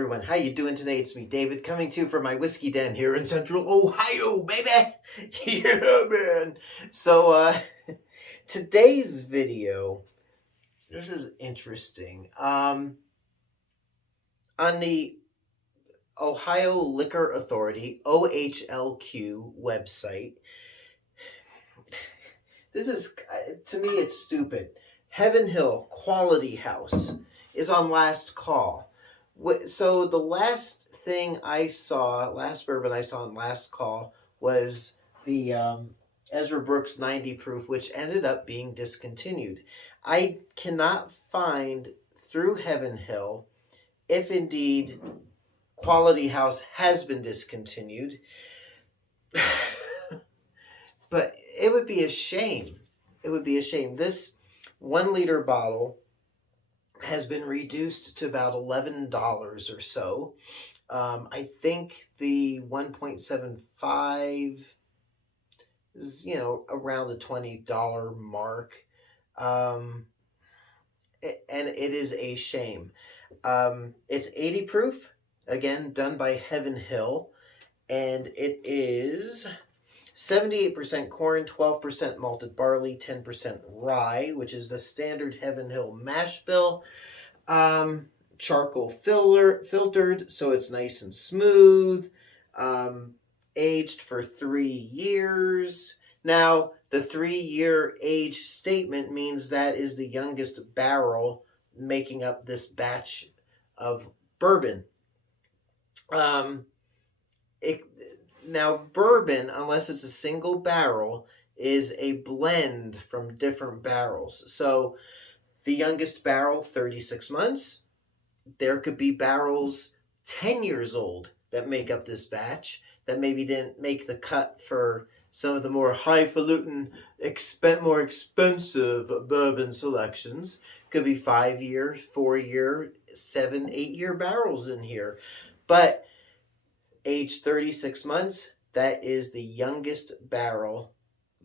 everyone, how you doing today? It's me, David, coming to you from my whiskey den here in Central Ohio, baby. Yeah, man. So, today's video, this is interesting. On the Ohio Liquor Authority, OHLQ website, this is, to me, it's stupid. Heaven Hill Quality House is on last call. So the last thing I saw, last bourbon I saw on last call was the Ezra Brooks 90 proof, which ended up being discontinued. I cannot find through Heaven Hill if indeed Quality House has been discontinued. But it would be a shame. It would be a shame. This 1 liter bottle has been reduced to about $11 or so. I think the 1.75 is, around the $20 mark. And it is a shame. It's 80 proof, again, done by Heaven Hill. And it is 78% corn, 12% malted barley, 10% rye, which is the standard Heaven Hill mash bill. Charcoal filtered, so it's nice and smooth. Aged for 3 years. Now, the 3-year age statement means that is the youngest barrel making up this batch of bourbon. Now, bourbon, unless it's a single barrel, is a blend from different barrels. So the youngest barrel, 36 months. There could be barrels 10 years old that make up this batch that maybe didn't make the cut for some of the more highfalutin, more expensive bourbon selections. Could be 5-year, 4-year, 7, 8-year barrels in here. But age 36 months, that is the youngest barrel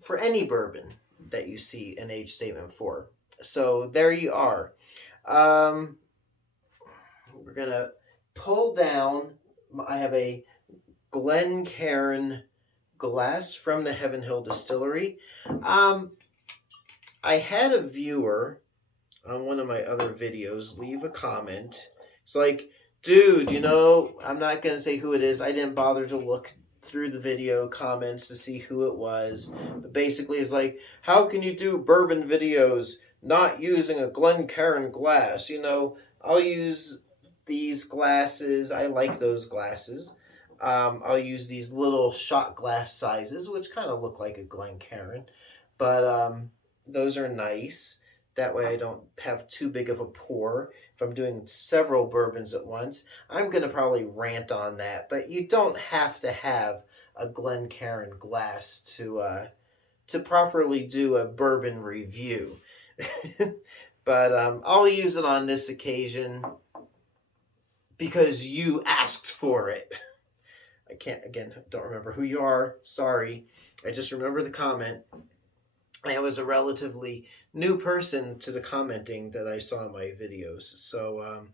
for any bourbon that you see an age statement for. So there you are. We're going to pull down. I have a Glencairn glass from the Heaven Hill Distillery. I had a viewer on one of my other videos leave a comment. It's like, dude, I'm not going to say who it is. I didn't bother to look through the video comments to see who it was. But basically, it's like, how can you do bourbon videos not using a Glencairn glass? I'll use these glasses. I like those glasses. I'll use these little shot glass sizes, which kind of look like a Glencairn. But those are nice. That way I don't have too big of a pour if I'm doing several bourbons at once. I'm going to probably rant on that, but you don't have to have a Glencairn glass to properly do a bourbon review. But I'll use it on this occasion because you asked for it. I don't remember who you are. Sorry. I just remember the comment. I was a relatively new person to the commenting that I saw in my videos. So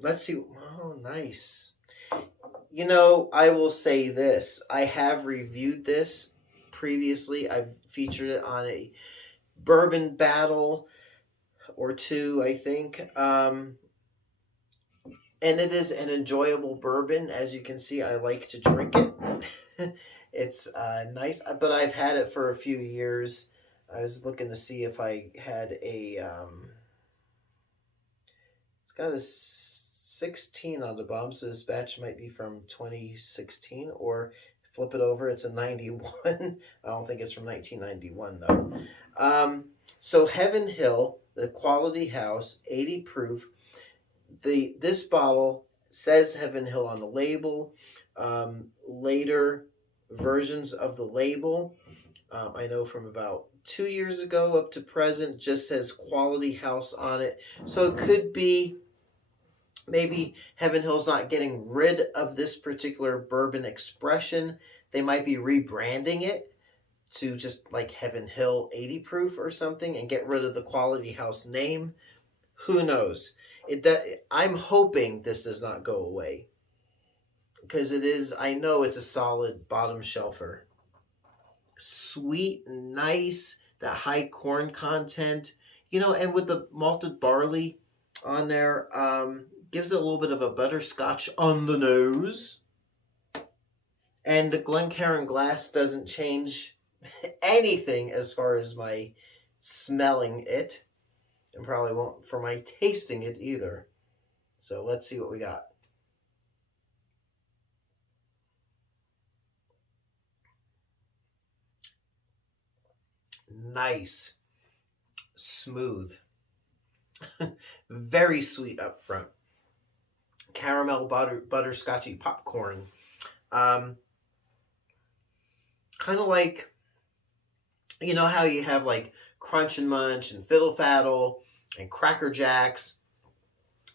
let's see. Oh, nice. I will say this. I have reviewed this previously. I've featured it on a bourbon battle or two, I think. And it is an enjoyable bourbon. As you can see, I like to drink it. It's nice, but I've had it for a few years. I was looking to see if I had a... it's got a 16 on the bottom, so this batch might be from 2016, or flip it over, it's a 91. I don't think it's from 1991, though. So Heaven Hill, the Quality House, 80 proof. This bottle says Heaven Hill on the label. Later versions of the label, I know from about 2 years ago up to present, just says Quality House on it. So it could be maybe Heaven Hill's not getting rid of this particular bourbon expression. They might be rebranding it to just like Heaven Hill 80 proof or something and get rid of the Quality House name. Who knows? I'm hoping this does not go away because it is. I know it's a solid bottom shelfer. Sweet, nice, that high corn content, and with the malted barley on there, gives it a little bit of a butterscotch on the nose. And the Glencairn glass doesn't change anything as far as my smelling it, and probably won't for my tasting it either. So let's see what we got. Nice, smooth, very sweet up front. Caramel butterscotchy popcorn. Um, Kind of like, how you have like Crunch and Munch and Fiddle Faddle and Cracker Jacks.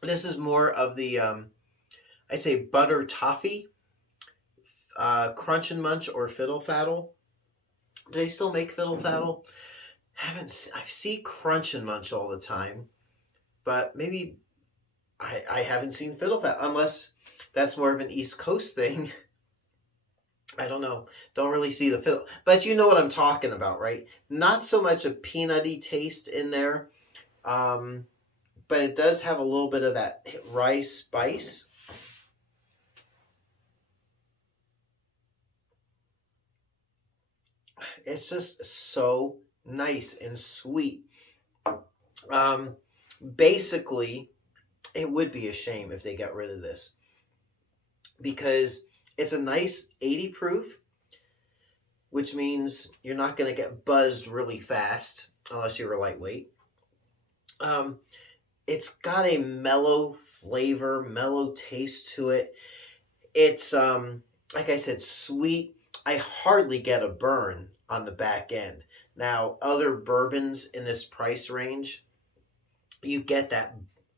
This is more of the, I say butter toffee, Crunch and Munch or Fiddle Faddle. Do they still make Fiddle Faddle? I see Crunch and Munch all the time, but maybe I haven't seen Fiddle Faddle unless that's more of an East Coast thing. I don't know. Don't really see the fiddle, but you know what I'm talking about, right? Not so much a peanutty taste in there, but it does have a little bit of that rye spice. It's just so nice and sweet. Basically, it would be a shame if they got rid of this because it's a nice 80 proof, which means you're not going to get buzzed really fast unless you're a lightweight. It's got a mellow flavor, mellow taste to it. It's like I said, sweet. I hardly get a burn on the back end. Now, other bourbons in this price range, you get that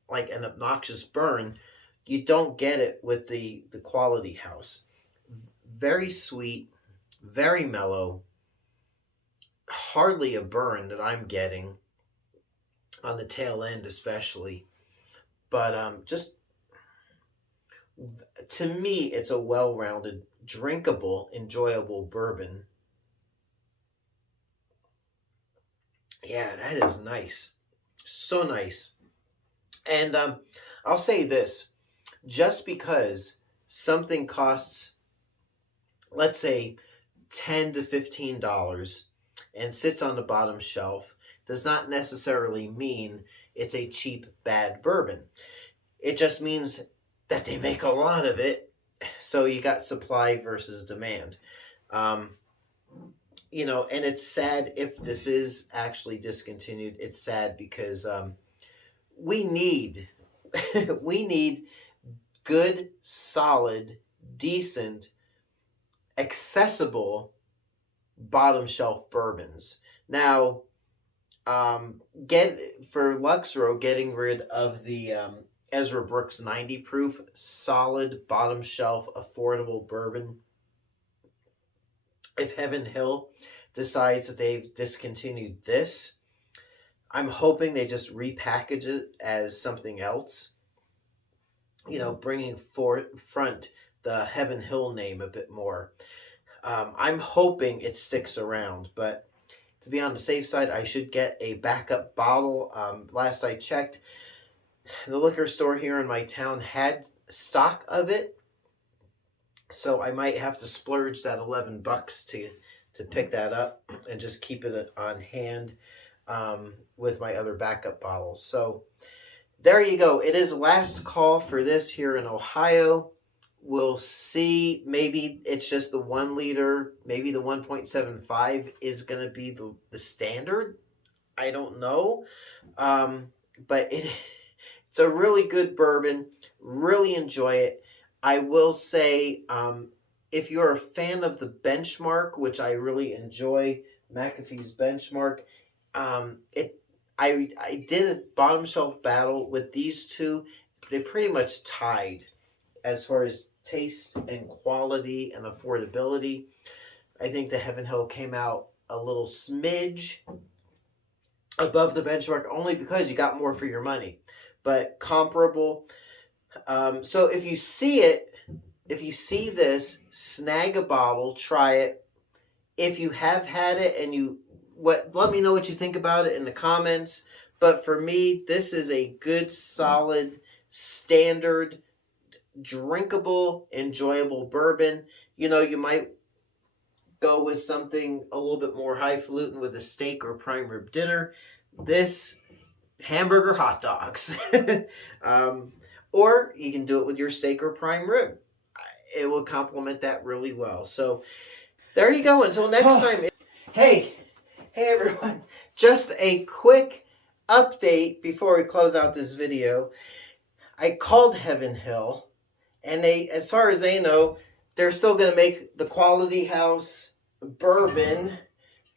like an obnoxious burn. You don't get it with the Quality House. Very sweet, very mellow. Hardly a burn that I'm getting on the tail end, especially. But just to me, it's a well-rounded, drinkable, enjoyable bourbon. Yeah, that is nice. So nice. And I'll say this, just because something costs, let's say, $10 to $15 and sits on the bottom shelf does not necessarily mean it's a cheap, bad bourbon. It just means that they make a lot of it, so you got supply versus demand. And it's sad if this is actually discontinued. It's sad because we need we need good, solid, decent, accessible bottom shelf bourbons. Now, for Luxro, getting rid of the Ezra Brooks 90 proof, solid bottom shelf, affordable bourbon. If Heaven Hill decides that they've discontinued this, I'm hoping they just repackage it as something else. Bringing front the Heaven Hill name a bit more. I'm hoping it sticks around, but to be on the safe side, I should get a backup bottle. Last I checked, the liquor store here in my town had stock of it, so I might have to splurge that $11 to pick that up and just keep it on hand with my other backup bottles. So there you go. It is last call for this here in Ohio. We'll see. Maybe it's just the 1 liter. Maybe the 1.75 is going to be the standard. I don't know. But it's a really good bourbon. Really enjoy it. I will say, if you're a fan of the Benchmark, which I really enjoy, McAfee's Benchmark, I did a bottom shelf battle with these two. They pretty much tied as far as taste and quality and affordability. I think the Heaven Hill came out a little smidge above the Benchmark only because you got more for your money. but comparable. So if you see it, if you see this, snag a bottle, try it. If you have had it and let me know what you think about it in the comments. But for me, this is a good, solid, standard, drinkable, enjoyable bourbon. You might go with something a little bit more highfalutin with a steak or prime rib dinner. This, hamburger, hot dogs. Or you can do it with your steak or prime rib. It will complement that really well. So there you go. Until next time. Hey everyone. Just a quick update before we close out this video. I called Heaven Hill, and as far as they know, they're still going to make the Quality House bourbon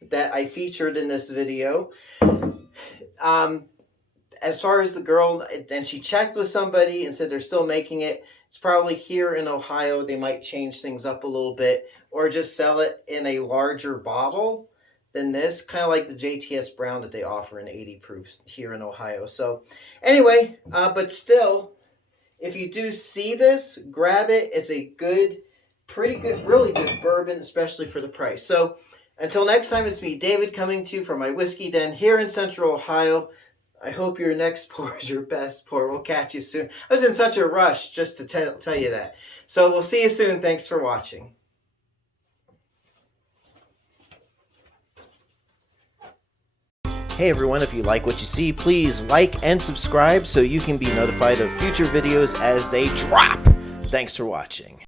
that I featured in this video. As far as the girl, and she checked with somebody and said they're still making it. It's probably here in Ohio. They might change things up a little bit or just sell it in a larger bottle than this, kind of like the JTS Brown that they offer in 80 proofs here in Ohio. So anyway, but still, if you do see this, grab it. It's a good, pretty good, really good bourbon, especially for the price. So until next time, it's me, David, coming to you from my whiskey den here in Central Ohio. I hope your next pour is your best pour. We'll catch you soon. I was in such a rush just to tell you that. So we'll see you soon. Thanks for watching. Hey everyone, if you like what you see, please like and subscribe so you can be notified of future videos as they drop. Thanks for watching.